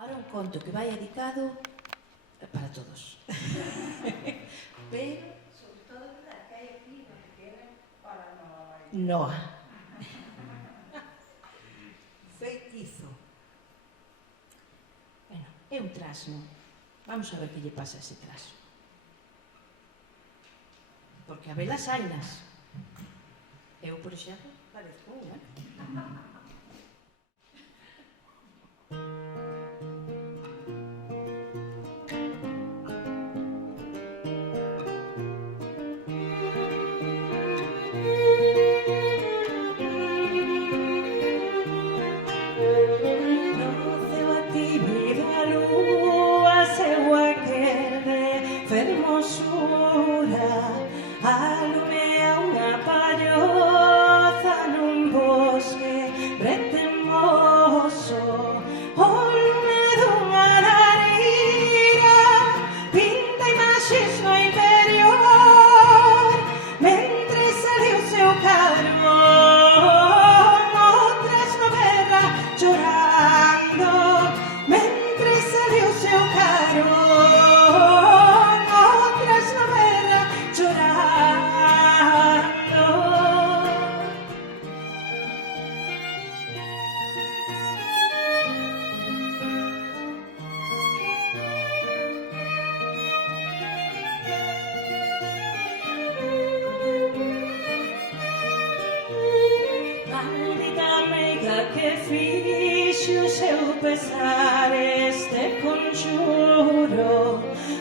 Ahora un conto que vai dedicado para todos. Pero, sobre todo, verdad, que hai aquí donde queren para Noa. Feitizo. Bueno, é un trasno. Vamos a ver que lle pasa a ese trasno. Porque a velas hainas. Eu, por exemplo, parezco unha. Alumea unha palloza nun bosque pretemoso, o lume dunha lareira pinta imaxes no interior, mentres sale o seu carón, outras no berra chorando, mentres sale o seu carón, outras no berra chorando. Maldita meiga que fixo seu pesar este conxuro,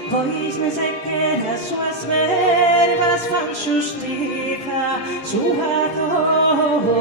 pois nem sequera as súas verbas fan xustiza súa dor.